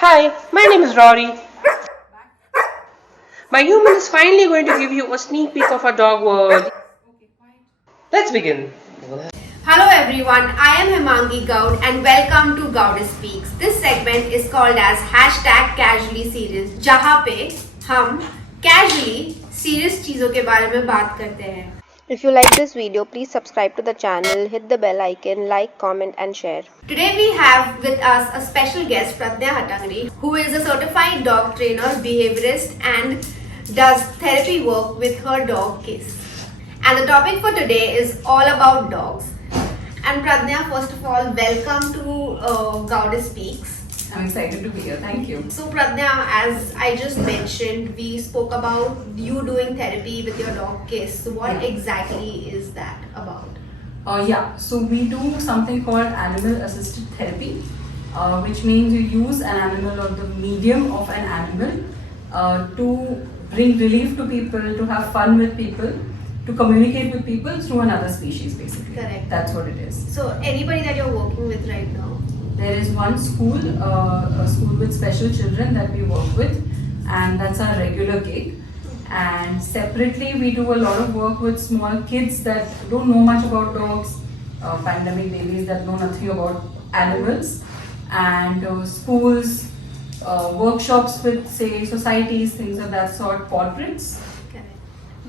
Hi, my name is Rory. My human is finally going to give you a sneak peek of our dog world. Let's begin. Hello everyone, I am Himangi Gaud and welcome to Gaud Speaks. This segment is called as hashtag casually serious, जहाँ पे हम casually serious चीजों के बारे में बात करते हैं. If you like this video, please subscribe to the channel, hit the bell icon, like, comment and share. Today we have with us a special guest Pratnya Hatangri, who is a certified dog trainer, behaviorist and does therapy work with her dog Kiss. And the topic for today is all about dogs. And Pratnya, first of all, welcome to Gaud Speaks. I'm excited to be here. Thank you. So Pratnya, as I just mentioned, we spoke about you doing therapy with your dog Kiss. So what exactly is that about? So we do something called animal assisted therapy, which means you use an animal or the medium of an animal to bring relief to people, to have fun with people, to communicate with people through another species basically. Correct. That's what it is. So anybody that you're working with right now? There is one school, a school with special children that we work with, and that's our regular gig. And separately, we do a lot of work with small kids that don't know much about dogs, pandemic babies that know nothing about animals, and schools, workshops with, say, societies, things of that sort, portraits. Correct.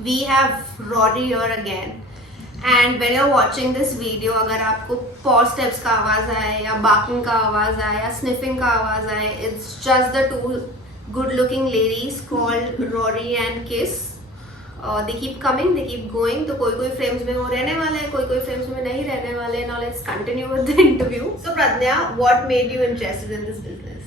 We have Rory here again. And when you're watching this video, अगर आपको paw steps का आवाज आए या barking का आवाज आए या sniffing का आवाज आए, it's just the two good-looking ladies called Rory and Kiss. They keep coming, they keep going. तो कोई frames में वो रहने वाले हैं, कोई frames में नहीं रहने वाले हैं. Now let's continue with the interview. So Pratnya, what made you interested in this business?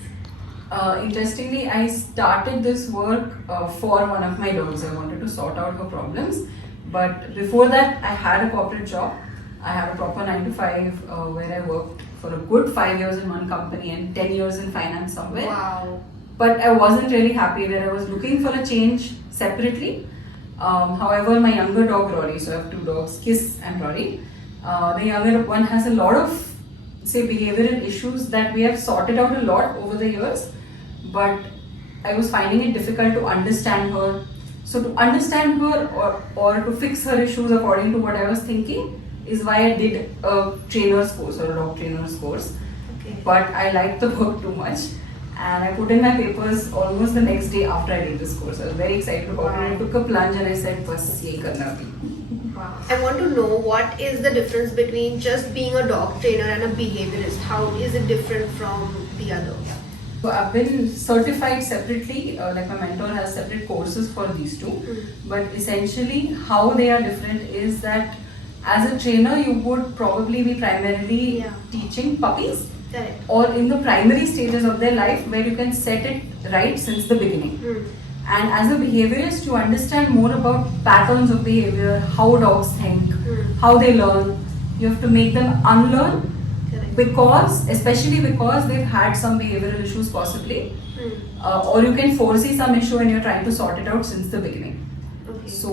Interestingly, I started this work for one of my dogs. I wanted to sort out her problems. But before that, I had a corporate job. I had a proper 9 to 5 where I worked for a good 5 years in one company and 10 years in finance somewhere. Wow. But I wasn't really happy there. I was looking for a change separately. However, my younger dog Rory, so I have 2 dogs, Kiss and Rory. The younger one has a lot of, say, behavioral issues that we have sorted out a lot over the years. But I was finding it difficult to understand her. So to understand her or to fix her issues according to what I was thinking is why I did a trainer's course or a dog trainer's course. Okay. But I liked the work too much and I put in my papers almost the next day after I did this course. I was very excited about it. I took a plunge and I said, "Bas yehi karna abhi." Wow. I want to know what is the difference between just being a dog trainer and a behaviorist? How is it different from the other? So I've been certified separately, like my mentor has separate courses for these two. But essentially how they are different is that as a trainer you would probably be primarily teaching puppies. Correct. Or in the primary stages of their life where you can set it right since the beginning. And as a behaviorist you understand more about patterns of behavior, how dogs think, how they learn. You have to make them unlearn. Especially because they've had some behavioral issues possibly, or you can foresee some issue and you're trying to sort it out since the beginning. Okay. So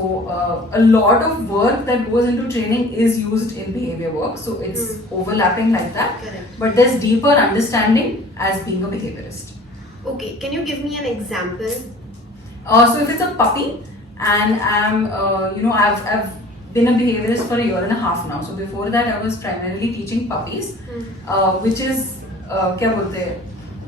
a lot of work that goes into training is used in behavior work, so it's overlapping like that. Correct. But there's deeper understanding as being a behaviorist. Okay, can you give me an example? So if it's a puppy and I've been a behaviorist for 1.5 years now. So before that, I was primarily teaching puppies, which is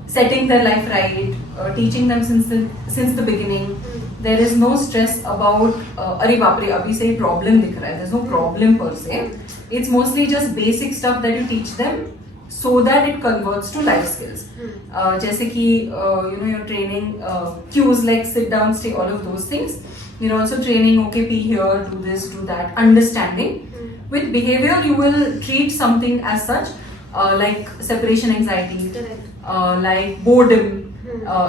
setting their life right, teaching them since the beginning. There is no stress about "Arey baapre, abhi se problem dikh raha hai." There's no problem per se. It's mostly just basic stuff that you teach them so that it converts to life skills. Jaise ki you're training cues like sit down, stay, all of those things. You're also training, okay, be here, do this, do that, understanding. With behavior, you will treat something as such, like separation anxiety, like boredom,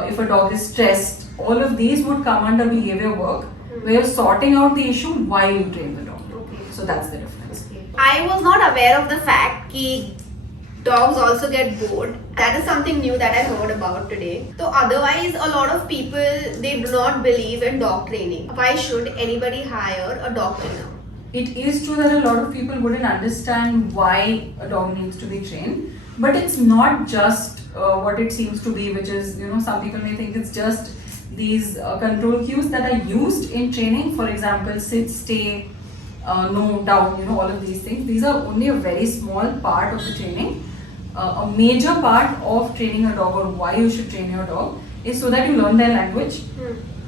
if a dog is stressed. All of these would come under behavior work, where you're sorting out the issue while you train the dog. Okay. So that's the difference. Okay. I was not aware of the fact that dogs also get bored. That is something new that I heard about today. So otherwise, a lot of people, they do not believe in dog training. Why should anybody hire a dog trainer? It is true that a lot of people wouldn't understand why a dog needs to be trained, but it's not just what it seems to be, which is, some people may think it's just these control cues that are used in training. For example, sit, stay, no, down, all of these things. These are only a very small part of the training. A major part of training a dog, or why you should train your dog, is so that you learn their language.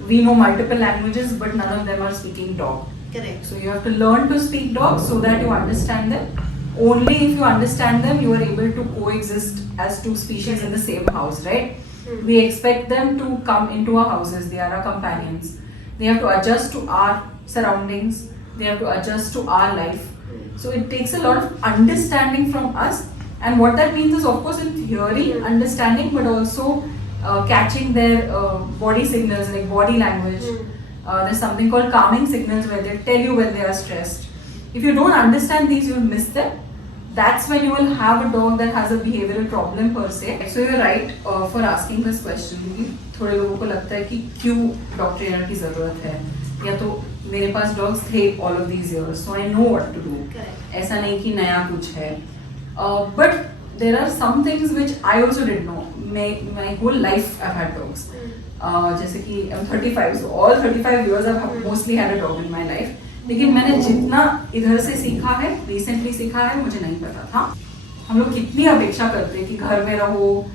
We know multiple languages, but none of them are speaking dog. Correct. So you have to learn to speak dog so that you understand them. Only if you understand them, you are able to coexist as two species in the same house, right? We expect them to come into our houses. They are our companions. They have to adjust to our surroundings. They have to adjust to our life. So it takes a lot of understanding from us. And what that means is, of course, in theory, understanding, but also catching their body signals, like body language. There's something called calming signals where they tell you when they are stressed. If you don't understand these, you'll miss them. That's when you will have a dog that has a behavioral problem per se. So you're right for asking this question. थोड़े लोगों को लगता है कि क्यों dog trainer की ज़रूरत है, या तो मेरे पास डॉग्स थे all of these years, so I know what to do. ऐसा नहीं कि नया कुछ है. But there are some things which I also didn't know. My whole life I've had dogs. जैसे कि I'm 35, so all 35 years I've mostly had a dog in my life. लेकिन मैंने जितना इधर से सीखा है, रिसेंटली सीखा है, मुझे नहीं पता था. हम लोग कितनी अपेक्षा करते हैं कि घर में रहो,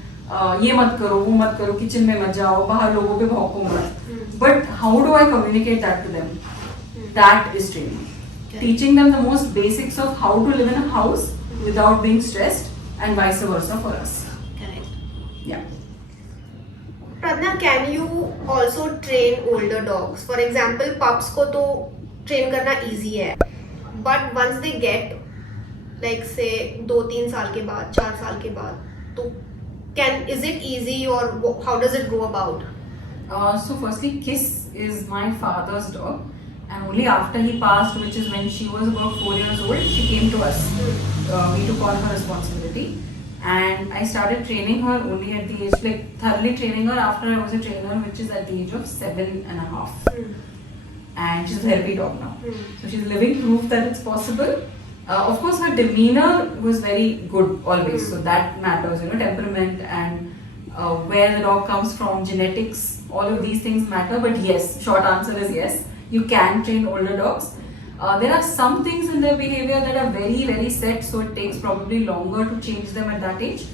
ये मत करो, वो मत करो, किचन में मत जाओ, बाहर लोगों पे भौंको मत. But how do I communicate that to them? That is training. Teaching them the most basics of how to live in a house without being stressed, and vice versa for us. Correct. Yeah. Pradna, can you also train older dogs? For example, pups को तो train करना easy है, but once they get, like say 2-3 साल के बाद, 4 साल के बाद, तो is it easy, or how does it go about? So firstly, Kiss is my father's dog, and only after he passed, which is when she was about 4 years old, she came to us. We took on her responsibility, and I started training her only at the age, like thoroughly training her after I was a trainer, which is at the age of 7.5. And she's a therapy dog now. So she's living proof that it's possible. Of course, her demeanor was very good always, so that matters, temperament and where the dog comes from, genetics, all of these things matter. But yes, short answer is yes, you can train older dogs. There are some things in their behavior that are very, very set, so it takes probably longer to change them at that age.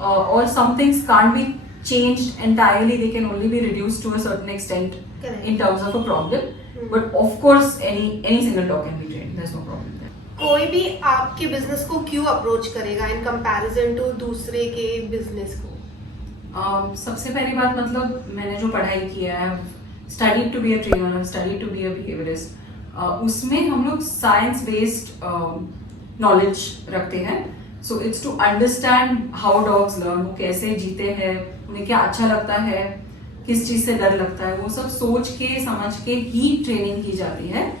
Or some things can't be changed entirely, they can only be reduced to a certain extent. Correct. In terms of a problem. But of course, any single dog can be trained, there's no problem there. कोई भी आपके business को क्यों approach करेगा in comparison to दूसरे के business को? सबसे पहली बात, मतलब मैंने जो पढ़ाई किया है, studied to be a trainer, studied to be a behaviorist, उसमें हम लोग science based knowledge रखते हैं. So it's to understand how dogs learn, वो कैसे जीते हैं, उन्हें क्या अच्छा लगता है, किस चीज से डर लगता है, वो सब सोच के समझ के ही ट्रेनिंग की जाती है.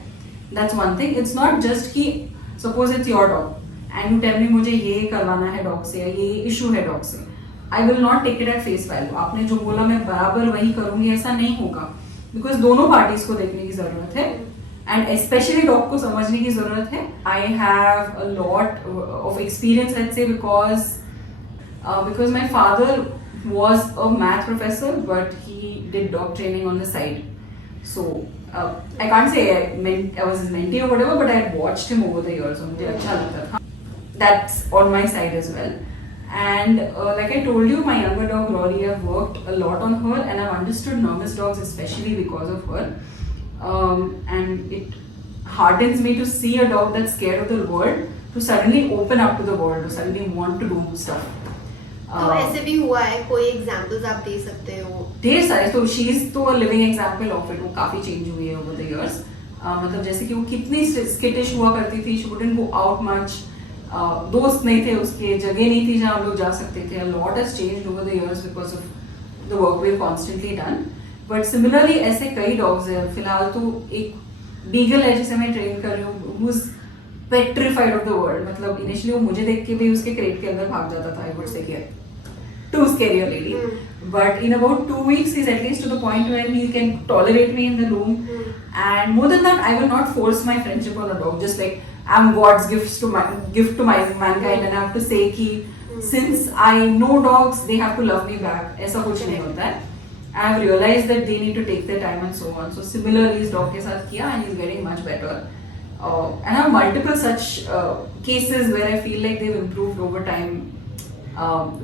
That's one thing. It's not just कि suppose it's your dog and you tell me मुझे ये करवाना है डॉग से, या ये इशू है डॉग से, I will not take it at face value. आपने जो बोला मैं बराबर वही करूंगी, ऐसा नहीं होगा, because दोनों पार्टीज को देखने की जरूरत है, and especially डॉग को समझने की जरूरत है. I have a lot of experience, let's say, because my father was a math professor, but he did dog training on the side. So I can't say I was his mentee or whatever, but I had watched him over the years. मुझे अच्छा लगता था. That's on my side as well. And like I told you, my younger dog Rory, I've worked a lot on her, and I've understood nervous dogs especially because of her. And it hardens me to see a dog that's scared of the world to suddenly open up to the world, to suddenly want to do stuff. तो ऐसे भी हुआ है, कोई examples आप दे सकते हो? ढेर सारे. तो शी इज तो a living example of it. वो काफी चेंज हुई है ओवर द इयर्स. मतलब जैसे कि वो कितनी स्किटिश हुआ करती थी, she wouldn't go out much, दोस्त नहीं थे उसके, जगह नहीं थी जहाँ हम लोग जा सकते थे. A lot has changed over the years because of the work we have constantly done. But similarly ऐसे कई डॉग्स हैं. फिलहाल तो एक बीगल है जिसे मैं ट्रेन कर रही हूँ, who is petrified of the world. मतलब इनिशियली वो मुझे देख के भी उसके क्रेट के अंदर भाग जाता था. आई वुड से कि too scary a lady. But in about 2 weeks, he's at least to the point where he can tolerate me in the room. And more than that, I will not force my friendship on a dog. Just like I'm God's gift to mankind, and I have to say कि since I know dogs, they have to love me back. ऐसा कुछ नहीं होता है. I have realized that they need to take their time and so on. So similarly, इस dog के साथ किया and he's getting much better. And I have multiple such cases where I feel like they've improved over time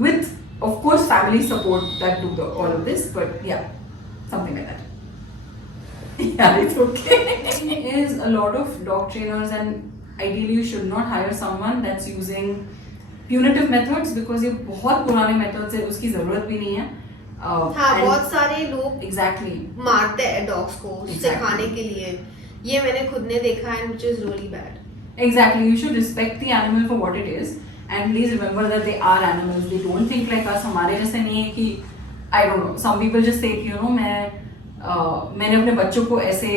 with, of course, family support that do all of this. But yeah, something like that. Yeah, it's okay. There is a lot of dog trainers, and ideally you should not hire someone that's using punitive methods because ये बहुत पुराने methods है, उसकी जरूरत भी नहीं है. हाँ, बहुत सारे लोग Exactly. मारते हैं डॉग्स को Exactly. सिखाने के लिए. ये मैंने खुद ने देखा है, which is really bad. Exactly. You should respect the animal for what it is, and please remember that they are animals. They don't think like us. हमारे जैसे नहीं है कि I don't know. Some people just say कि मैंने अपने बच्चों को ऐसे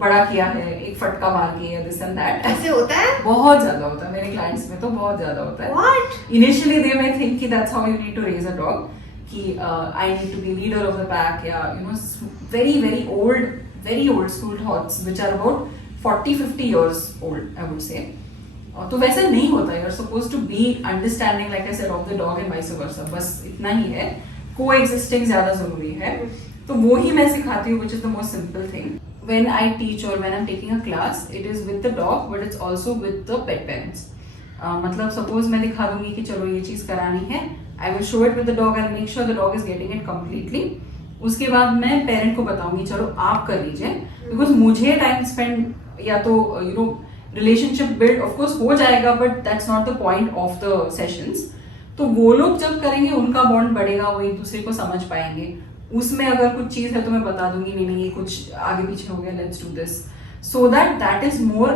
बड़ा किया है, एक फटका मार के, this and that. ऐसे होता है? बहुत ज्यादा होता है मेरे क्लाइंट्स में, तो बहुत ज्यादा होता है. What? Initially they may think कि that's how you need to raise a dog. कि I need to be leader of the pack, या very old school thoughts which are about 40-50 years old, I would say. तो वैसा नहीं होता है. You're supposed to be understanding, like I said, of the dog and vice versa. बस इतना ही है. Coexisting ज़्यादा ज़रूरी है. तो वो ही मैं सिखाती हूँ, which is the most simple thing. When I teach or when I'm taking a class, it is with the dog, but it's also with the pet parents. मतलब suppose मैं दिखा दूंगी कि चलो ये चीज़ करानी है, I will show it with the dog and make sure the dog is getting it completely. उसके बाद मैं पेरेंट को बताऊंगी चलो आप कर लीजिए, बिकॉज मुझे टाइम स्पेंड या तो रिलेशनशिप बिल्ड ऑफ कोर्स हो जाएगा, but that's not the point of the sessions. तो वो लोग जब करेंगे उनका बॉन्ड बढ़ेगा, वो एक दूसरे को समझ पाएंगे. उसमें अगर कुछ चीज है तो मैं बता दूंगी नहीं ये कुछ आगे पीछे हो गया, let's do this, so that is more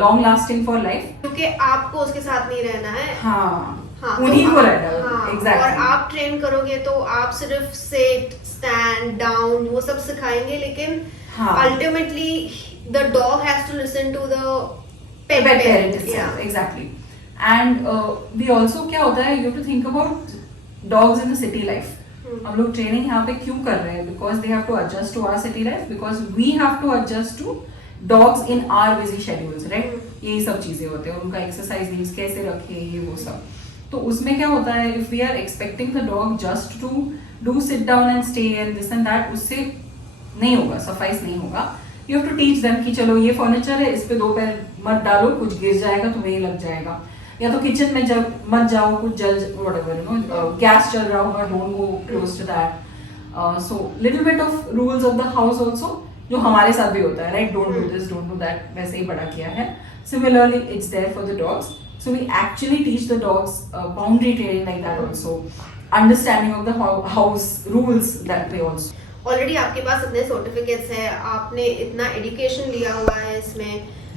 long lasting for life. क्योंकि आपको उसके साथ नहीं रहना है. हाँ, तो उन्हीं को रहना है. हाँ, एग्जैक्टली. और आप ट्रेन करोगे तो आप सिर्फ सिट, स्टैंड, डाउन वो सब सिखाएंगे, लेकिन ultimately the dog has to listen to the pet parent. Exactly. And we also क्या होता है, you have to think about dogs in the city life. हम लोग ट्रेनिंग यहाँ पे क्यों कर रहे हैं? Because they have to adjust to our city life, because we have to adjust to dogs in our busy schedules, right. यही सब चीजें होते हैं. उनका एक्सरसाइज नीड्स कैसे रखें, ये वो सब. तो उसमें क्या होता है, if we are expecting the dog just to do sit down and stay and this and that, उससे नहीं होगा, सफाइस नहीं होगा. You have to teach them कि चलो ये फर्नीचर है, इस पे 2 पैर मत डालो, कुछ गिर जाएगा तुम्हें लग जाएगा. या तो किचन में जब मत जाओ, कुछ जल व्हाटएवर गैस चल रहा होगा, don't go close to that. So little bit of rules of the house also, जो हमारे साथ भी होता है, right. Don't do this, don't do that, वैसे ही बड़ा किया है. Similarly it's there for the dogs. So we actually teach the dogs boundary training like that also, understanding of the house rules that way also. Already आपके पास इतने certificates है, आपने इतना एजुकेशन लिया हुआ है इसमें,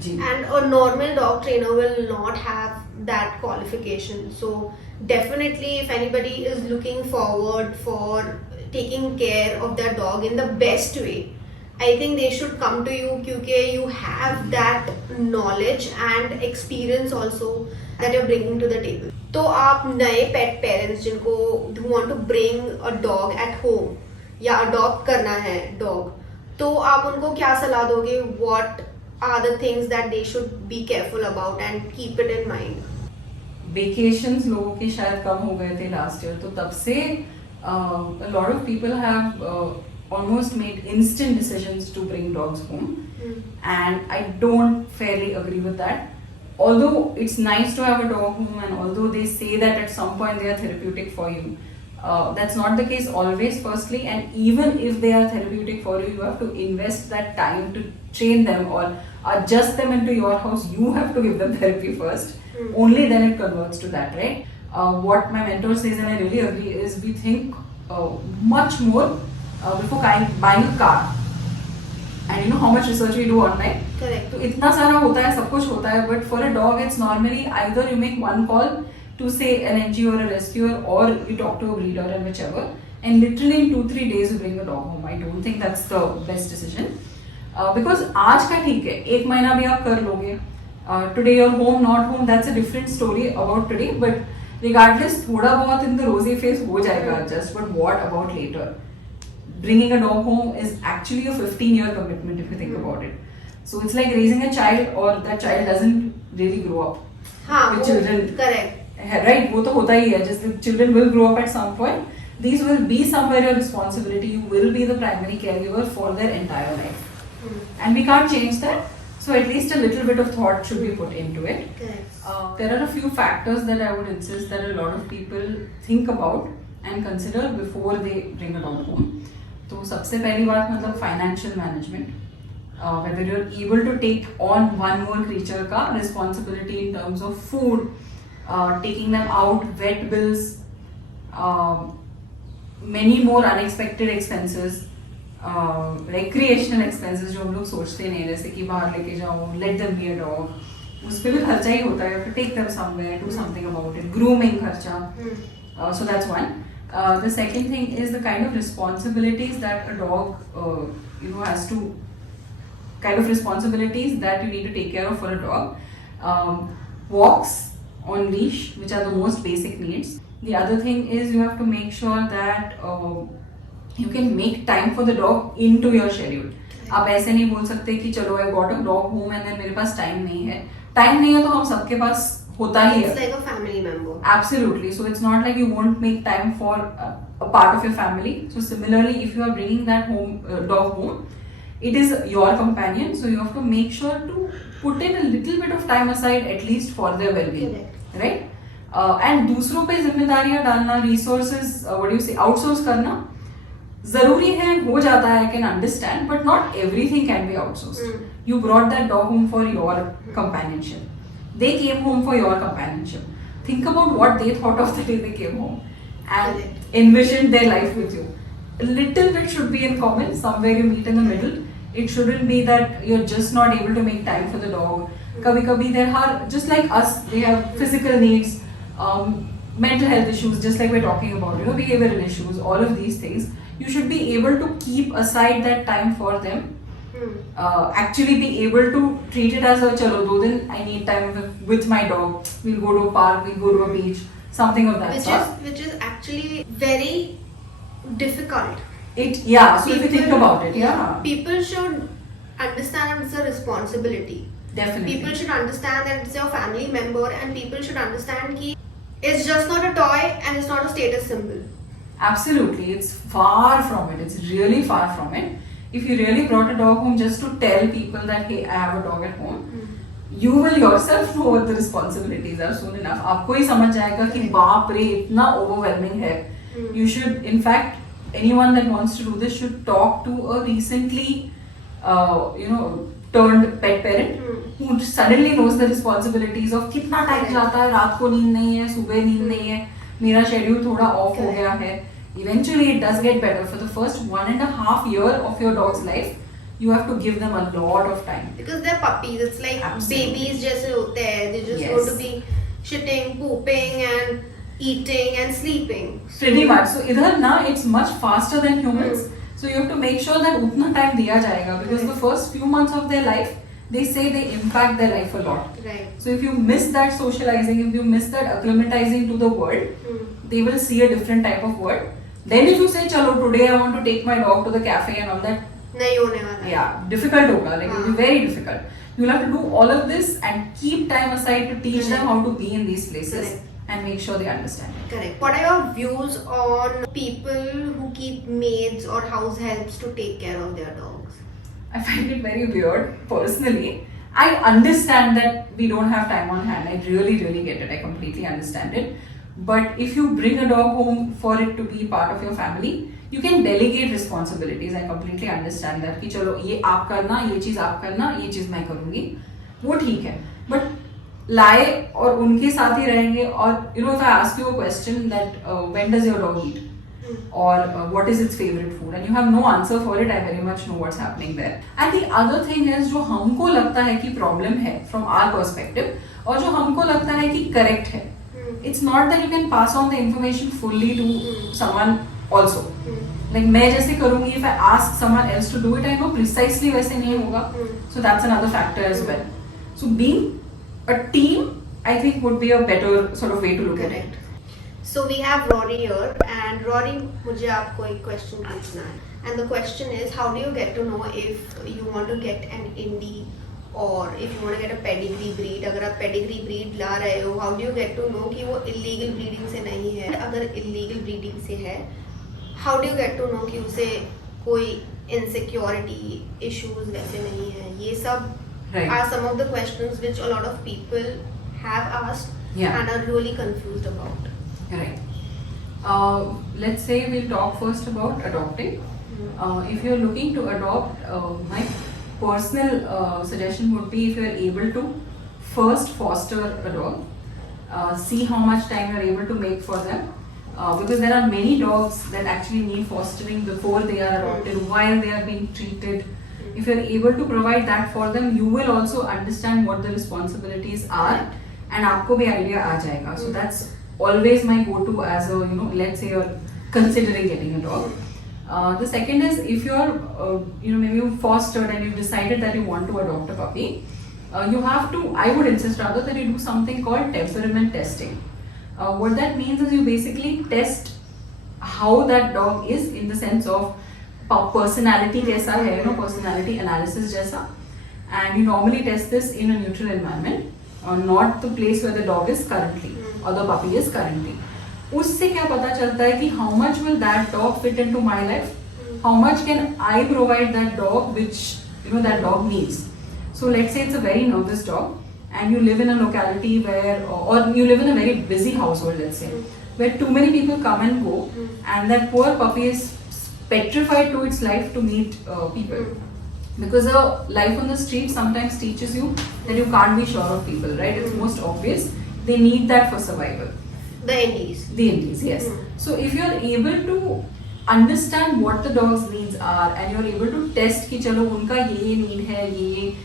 and a normal dog trainer will not have that qualification. So definitely if anybody is looking forward for taking care of their dog in the best way, I think they should come to you क्योंकि you have that knowledge and experience also that you're bringing to the table. तो आप नए pet parents जिनको who want to bring a dog at home या adopt करना है dog, तो आप उनको क्या सलाह दोगे? What are the things that they should be careful about and keep it in mind? Vacations लोगों के शायद कम हो गए थे last year, तो तब से a lot of people have almost made instant decisions to bring dogs home. And I don't fairly agree with that. Although it's nice to have a dog home, and although they say that at some point they are therapeutic for you, that's not the case always, firstly. And even if they are therapeutic for you, you have to invest that time to train them or adjust them into your house. You have to give them therapy first. Only then it converts to that, right? What my mentor says, and I really agree, is we think much more before buying a car. And you know how much research we do online. Correct. तो इतना सारा होता है, सब कुछ होता है, but for a dog it's normally either you make one call to say an NGO or a rescuer, or you talk to a breeder and whichever, and literally in 2-3 days you bring the dog home. I don't think that's the best decision. Because आज का ठीक है, 1 महीना भी आप कर लोगे. Today you're home, not home, that's a different story about today, but regardless थोड़ा बहुत in the rosy phase हो जाएगा adjust, but what about later? Bringing a dog home is actually a 15-year commitment if you think about it. So it's like raising a child, or that child doesn't really grow up. हाँ, with children. correct. right? वो तो होता ही है. Just the children will grow up at some point. These will be somewhere your responsibility. You will be the primary caregiver for their entire life, and we can't change that. So at least a little bit of thought should be put into it. Correct. There are a few factors that I would insist that a lot of people think about and consider before they bring a dog home. तो सबसे पहली बात मतलब financial management. Whether you're able to take on one more creature का responsibility in terms of food, taking them out, vet bills, many more unexpected expenses, recreational expenses जो हम लोग सोचते नहीं, जैसे कि बाहर लेके जाओ, let them be a dog, उस पे भी खर्चा ही होता है, take them somewhere, do something about it, grooming खर्चा, so that's one. The second thing is the kind of responsibilities that a dog has to, kind of responsibilities that you need to take care of for a dog. Walks on leash, which are the most basic needs. The other thing is you have to make sure that you can make time for the dog into your schedule. आप ऐसे नहीं बोल सकते कि चलो I got a dog home and then मेरे पास time नहीं है. Time नहीं है तो हम सबके पास होता ही है. It's like a family member. Absolutely. So it's not like you won't make time for a part of your family. So similarly, if you are bringing that dog home, it is your companion. So you have to make sure to put in a little bit of time aside at least for their well-being, right? And दूसरों पे जिम्मेदारियां डालना, resources, what do you say, outsource करना जरूरी है, हो जाता है, I can understand, but not everything can be outsourced. You brought that dog home for your companionship. They came home for your companionship. Think about what they thought of the day they came home and envisioned their life with you. A little bit should be in common, somewhere you meet in the middle. It shouldn't be that you're just not able to make time for the dog. Kabhi there are, just like us, they have physical needs, mental health issues, just like we're talking about, behavioral issues, all of these things. You should be able to keep aside that time for them. Actually be able to treat it as a chalo 2 din I need time with my dog, we'll go to a park, we'll go to a beach, something of that sort. Which is actually very difficult. So if you think about it, people should understand that it's a responsibility. Definitely. People should understand that it's your family member, and people should understand that it's just not a toy and it's not a status symbol. Absolutely, it's far from it. It's really far from it. If you really brought a dog home just to tell people that, hey, I have a dog at home, you will yourself know what the responsibilities are soon enough. आपको ही समझ जाएगा कि बाप रे इतना overwhelming है. You should, in fact, anyone that wants to do this should talk to a recently, turned pet parent who suddenly knows the responsibilities of कितना time जाता है, रात को नींद नहीं है, सुबह नींद नहीं है, मेरा schedule थोड़ा off हो गया है. Eventually it does get better. For the first 1.5 years of your dog's life, you have to give them a lot of time. Because they're puppies, it's like babies जैसे होते हैं. They just go to be shitting, pooping and eating and sleeping. Pretty much. So इधर ना it's much faster than humans. So you have to make sure that उतना time दिया जाएगा, because the first few months of their life, they say they impact their life a lot. Right. So if you miss that socializing, if you miss that acclimatizing to the world, they will see a different type of world. Then if you say, chalo, today I want to take my dog to the cafe and all that, नहीं होने वाला. yeah, difficult होगा, like it will be very difficult. You'll have to do all of this and keep time aside to teach them how to be in these places and make sure they understand. Correct. What are your views on people who keep maids or house helps to take care of their dogs? I find it very weird, personally. I understand that we don't have time on hand. I really, really get it. I completely understand it. But if you bring a dog home for it to be part of your family, you can delegate responsibilities. I completely understand that कि चलो ये आप करना, ये चीज़ आप करना, ये चीज़ मैं करूँगी, वो ठीक है. But लाए और उनके साथ ही रहेंगे और if I ask you a question that when does your dog eat? Or what is its favorite food, and you have no answer for it, I very much know what's happening there. And the other thing is जो हमको लगता है कि problem है from our perspective और जो हमको लगता है कि correct है, it's not that you can pass on the information fully to someone also. Like मैं जैसे करूँगी, if I ask someone else to do it, I know precisely वैसे नहीं होगा. So that's another factor as well. So being a team, I think would be a better sort of way to look at it. So we have Rory here, and Rory, मुझे आपको एक question पूछना है. And the question is, how do you get to know if you want to get an indie और if you want to get a pedigree breed, अगर आप pedigree breed ला रहे हो, how do you get to know कि वो illegal breeding से नहीं है? अगर इलीगल ब्रीडिंग से है, how do you get to know कि उसे कोई इनसिक्योरिटी इश्यूज वैसे नहीं है? ये सब Right. are some of the questions which a lot of people have asked Yeah. and are really confused about. Right. Let's say we'll talk first about adopting. If you're looking to adopt, my personal suggestion would be, if you're able to, first foster a dog. See how much time you're able to make for them. Because there are many dogs that actually need fostering before they are adopted, while they are being treated. If you're able to provide that for them, you will also understand what the responsibilities are, and आपको भी idea आ जाएगा. So that's always my go-to as a, let's say you're considering getting a dog. The second is, if you're, maybe you fostered and you've decided that you want to adopt a puppy, you have to, I would insist rather, that you do something called temperament testing. What that means is you basically test how that dog is in the sense of personality कैसा है, personality analysis जैसा, and you normally test this in a neutral environment, not the place where the dog is currently or the puppy is currently. उससे क्या पता चलता है कि how much will that dog fit into my life, how much can I provide that dog which that dog needs. So let's say it's a very nervous dog and you live in a locality where, or you live in a very busy household, let's say, where too many people come and go, and that poor puppy is petrified to its life to meet people. Because a life on the street sometimes teaches you that you can't be sure of people, right? It's most obvious. They need that for survival. The Indies. The Indies, yes. So if you're able to understand what the dog's needs are, and you're able to test कि चलो उनका ये need है, ये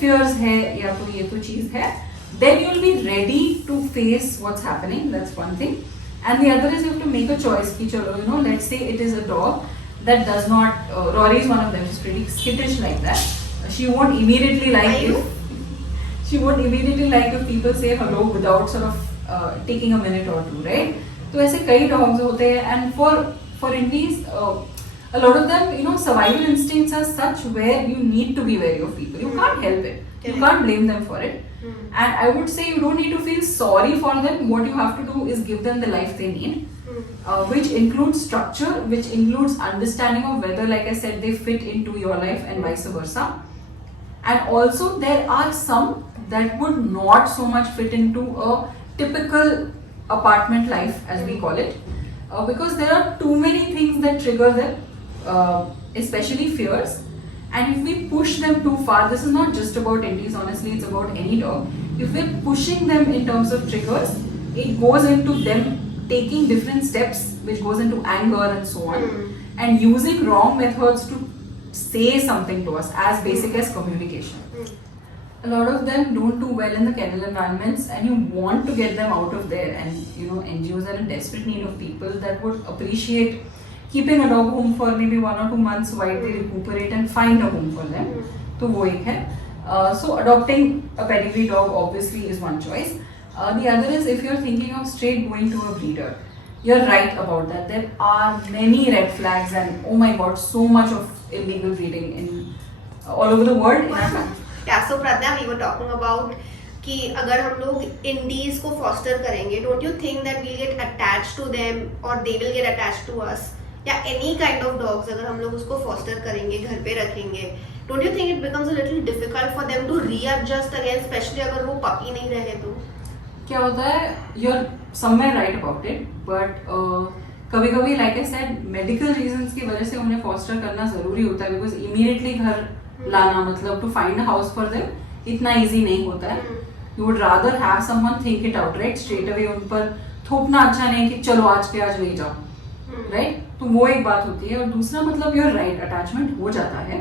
fears है, या तो ये तो चीज़ है, then you'll be ready to face what's happening. That's one thing. And the other is you have to make a choice कि चलो, let's say it is a dog that does not, Rory is one of them, she's pretty skittish like that. She won't immediately like if people say hello without sort of taking a minute or two, right? तो ऐसे कई dogs होते हैं, and for Indies, a lot of them, survival instincts are such where you need to be wary of people. You can't help it. You can't blame them for it. And I would say you don't need to feel sorry for them. What you have to do is give them the life they need, which includes structure, which includes understanding of whether, like I said, they fit into your life and vice versa. And also there are some that would not so much fit into a typical apartment life, as we call it, because there are too many things that trigger them, especially fears. And if we push them too far, this is not just about Indies, honestly, it's about any dog. If we're pushing them in terms of triggers, it goes into them taking different steps, which goes into anger and so on, and using wrong methods to say something to us, as basic as communication. A lot of them don't do well in the kennel environments, and you want to get them out of there, and NGOs are in desperate need of people that would appreciate keeping a dog home for maybe 1 or 2 months while they recuperate and find a home for them. तो वो एक है. So adopting a pedigree dog obviously is one choice. The other is, if you're thinking of straight going to a breeder, you're right about that. There are many red flags, and oh my god, so much of illegal breeding in all over the world. In our country. Yeah, so Pradnya, we were talking about कि अगर हम लोग Indies को foster करेंगे, don't you think that we'll get attached to them और they will get attached to us, या any kind of dogs अगर हम लोग उसको फॉस्टर करेंगे, घर पे रखेंगे, don't you think it becomes a little difficult for them to readjust again, especially अगर वो पपी नहीं रहे तो? क्या होता है, you are somewhere right about it, but कभी कभी like I said medical reasons की वजह से उन्हें फॉस्टर करना जरूरी होता है, बिकॉज इमीडिएटली घर लाना, मतलब to find a house for them इतना इजी नहीं होता है. You would rather have someone think it out, right? Straight away उन पर थोपना अच्छा नहीं कि चलो आज के आज ले जाओ, राइट? तो वो एक बात होती है. और दूसरा, मतलब यूर राइट, अटैचमेंट हो जाता है,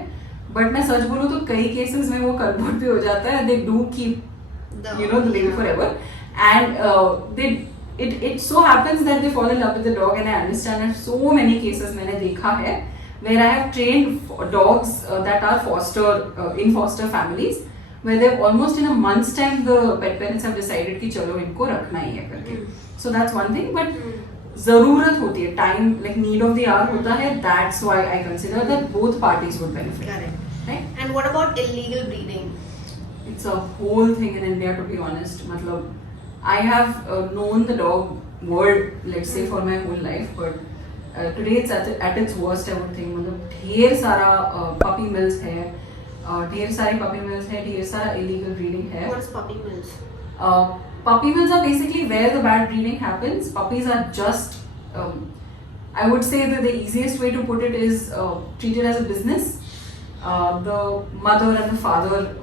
बट मैं सच बोलूँ तो कई केसेस में वो कन्वर्ट भी हो जाता है. They do keep the live forever, and it so happens that they fall in love with the dog, and I understand that so many cases मैंने देखा है where I have trained dogs that are in foster families, where they've almost in a month's time the pet parents have decided कि चलो इनको रखना ही है करके. So that's one thing, but जरूरत होती है, time, like need of the hour होता है. That's why I consider that both parties would benefit. Correct. Right? And what about illegal breeding? it's a whole thing in India, to be honest. Matlab, I have known the dog world, let's say, for my whole life, but today it's at its worst, I would think. मतलब ढेर सारा puppy mills है, ढेर सारी puppy mills है, ढेर सारा illegal breeding है. What's puppy mills? Puppy mills are basically where the bad breeding happens. Puppies are just, I would say that the easiest way to put it is treated as a business. The mother and the father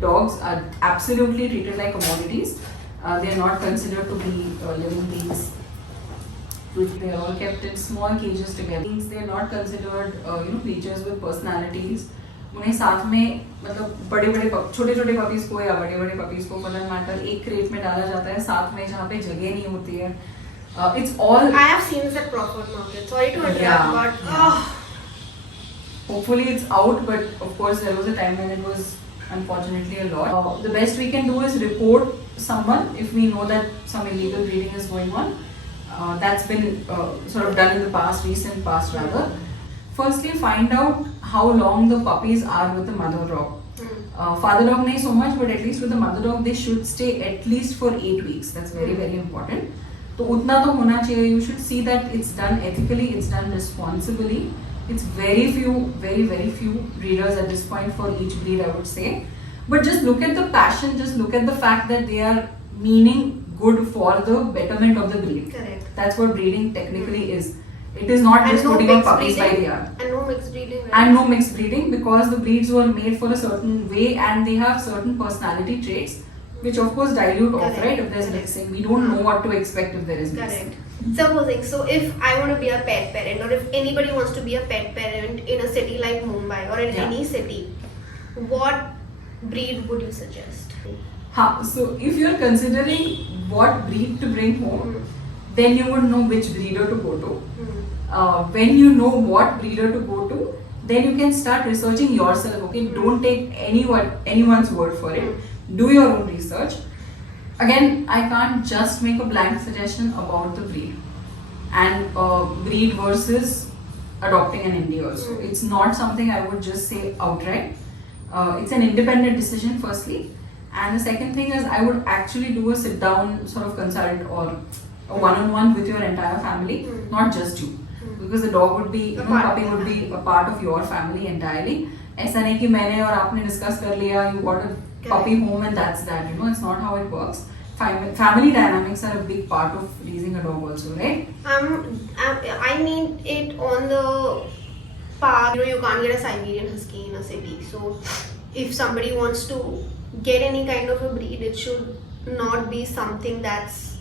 dogs are absolutely treated like commodities. They are not considered to be living beings. They are all kept in small cages together. They are not considered creatures with personalities. उन्हें साथ में मतलब बड़े-बड़े छोटे-छोटे puppies को या बड़े-बड़े puppies को फॉर दैट मैटर एक क्रेट में डाला जाता है साथ में जहाँ पे जगह नहीं होती है. It's all. I have seen this at Crawford Market. Sorry to interrupt, but hopefully it's out, but of course there was a time when it was unfortunately a lot. The best we can do is report someone if we know that some illegal breeding is going on. That's been sort of done in the past, recent past rather. Firstly, find out how long the puppies are with the mother dog. Father dog nahi so much, but at least with the mother dog they should stay at least for 8 weeks. That's very, very important. तो उतना तो होना चाहिए. You should see that it's done ethically, it's done responsibly. It's very few breeders at this point for each breed, I would say. But just look at the passion, just look at the fact that they are meaning good for the betterment of the breed. Correct. That's what breeding technically is. It is not just putting up puppies by the yard. And no mixed breeding. Right? And no mixed breeding, because the breeds were made for a certain way and they have certain personality traits which of course dilute off, right, if there's mixing. We don't know what to expect if there is mixing. Correct. Supposing, so if I want to be a pet parent, or if anybody wants to be a pet parent in a city like Mumbai or in any city, what breed would you suggest? So if you're considering what breed to bring home, then you would know which breeder to go to. When you know what breeder to go to, then you can start researching yourself. Okay, don't take anyone's word for it. Do your own research. Again, I can't just make a blank suggestion about the breed and breed versus adopting an Indie also. It's not something I would just say outright. It's an independent decision firstly, and the second thing is I would actually do a sit down sort of consult or a one-on-one with your entire family, not just you, because the dog would be, puppy would be a part of your family entirely. ऐसा नहीं कि मैंने और आपने discuss कर लिया, you got a puppy home and that's that. It's not how it works. Family dynamics are a big part of raising a dog also, right? I mean it on the path. You can't get a Siberian Husky in a city. So if somebody wants to get any kind of a breed, it should not be something that's.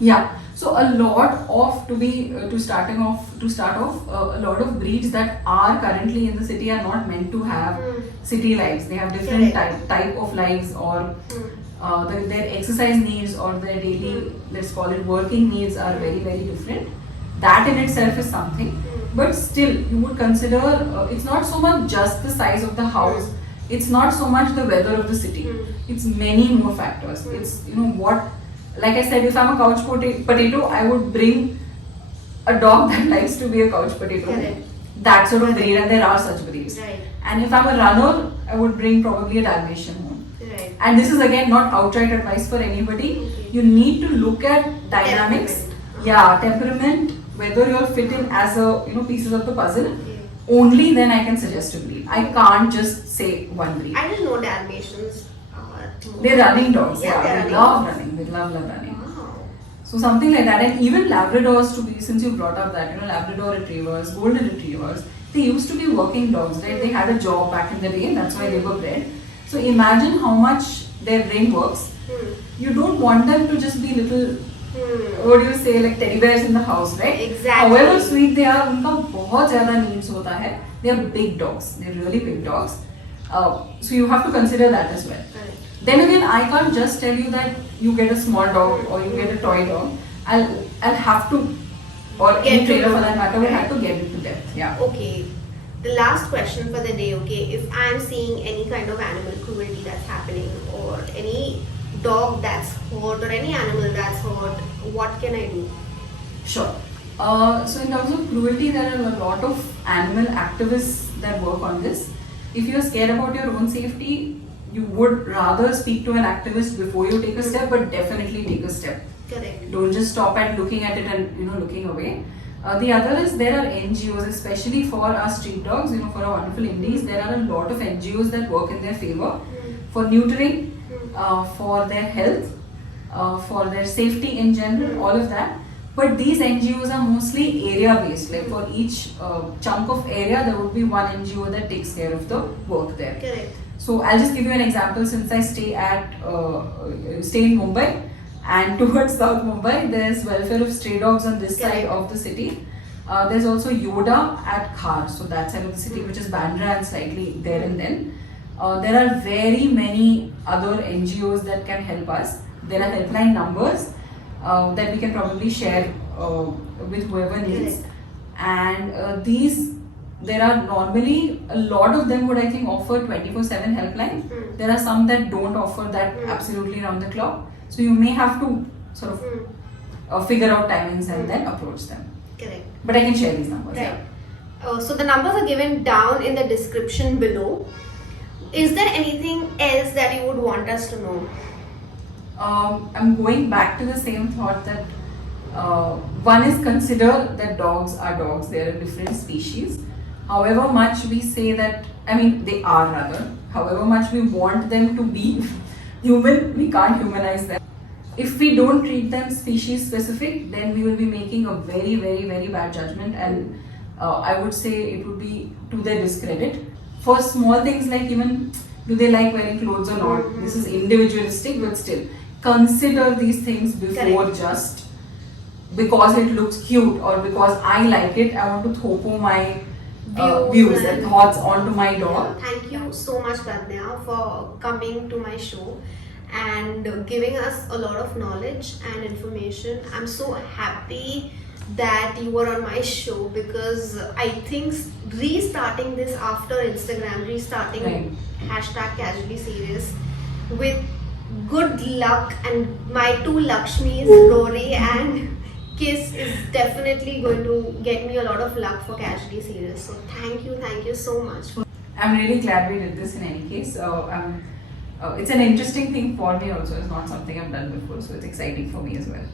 Yeah. So a lot of to start off, a lot of breeds that are currently in the city are not meant to have city lives. They have different type of lives, or their exercise needs or their daily, let's call it working needs, are very, very different. That in itself is something. But still, you would consider it's not so much just the size of the house. It's not so much the weather of the city. It's many more factors. It's what. Like I said, if I'm a couch potato, I would bring a dog that likes to be a couch potato. Correct. That sort of breed, and there are such breeds. Right. And if I'm a runner, I would bring probably a Dalmatian home. Right. And this is again not outright advice for anybody. Okay. You need to look at dynamics. Temperament, whether you're fit in as a pieces of the puzzle. Okay. Only then I can suggest a breed. I can't just say one breed. I didn't know Dalmatians. They're running dogs. Yeah, They love running. They love running. Wow. So something like that, and even Labradors, since you brought up that, Labrador retrievers, golden retrievers, they used to be working dogs, right? They had a job back in the day, and that's why they were bred. So imagine how much their brain works. You don't want them to just be little, what do you say, like teddy bears in the house, right? Exactly. However sweet they are, उनका बहुत ज़्यादा needs होता है. They are big dogs. They're really big dogs. So you have to consider that as well. Correct. Then again, I can't just tell you that you get a small dog or you get a toy dog. I'll have to, or any trainer for that matter, will have to get it to death. Yeah. Okay. The last question for the day, okay, if I'm seeing any kind of animal cruelty that's happening, or any dog that's hurt, or any animal that's hurt, what can I do? Sure. So in terms of cruelty, there are a lot of animal activists that work on this. If you're scared about your own safety, you would rather speak to an activist before you take a step, but definitely take a step. Correct. Don't just stop at looking at it and looking away. The other is there are NGOs, especially for our street dogs, for our wonderful indies. There are a lot of NGOs that work in their favor for neutering, for their health, for their safety in general, all of that. But these NGOs are mostly area based. Like for each chunk of area, there would be one NGO that takes care of the work there. Correct. So I'll just give you an example. Since I stay in Mumbai, and towards South Mumbai, there's Welfare of Stray Dogs on this side of the city. There's also Yoda at Khar, so that side of the city, which is Bandra and slightly there and then. There are very many other NGOs that can help us. There are helpline numbers that we can probably share with whoever needs. And there are normally a lot of them would I think offer 24/7 helpline. There are some that don't offer that absolutely round the clock. So you may have to sort of figure out timings and then approach them. Correct. But I can share these numbers. Right. So the numbers are given down in the description below. Is there anything else that you would want us to know? I'm going back to the same thought that one is consider that dogs are dogs. They are a different species. However much we say that, they are rather. However much we want them to be human, we can't humanize them. If we don't treat them species specific, then we will be making a very, very, very bad judgment, and I would say it would be to their discredit. For small things like even do they like wearing clothes or not, this is individualistic, but still consider these things before just because it looks cute or because I like it, I want to throw my views and thoughts onto my dog. Thank you so much, Pradnya, for coming to my show and giving us a lot of knowledge and information. I'm so happy that you were on my show because I think restarting this after Instagram, restarting hashtag casually serious with good luck, and my two Lakshmis, Rory and Kiss, is definitely going to get me a lot of luck for casually serious. So thank you so much. I'm really glad we did this in any case. It's an interesting thing for me also. It's not something I've done before, so it's exciting for me as well.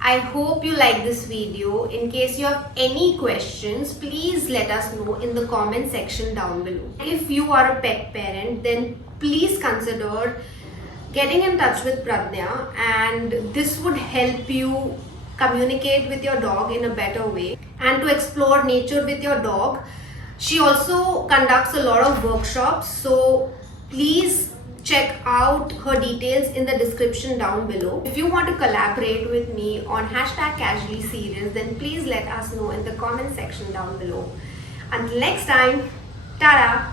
I hope you like this video. In case you have any questions, please let us know in the comment section down below. If you are a pet parent, then please consider getting in touch with Pradnya, and this would help you communicate with your dog in a better way and to explore nature with your dog. She also conducts a lot of workshops, so please check out her details in the description down below. If you want to collaborate with me on hashtag casually serious, then please let us know in the comment section down below. Until next time, ta-da!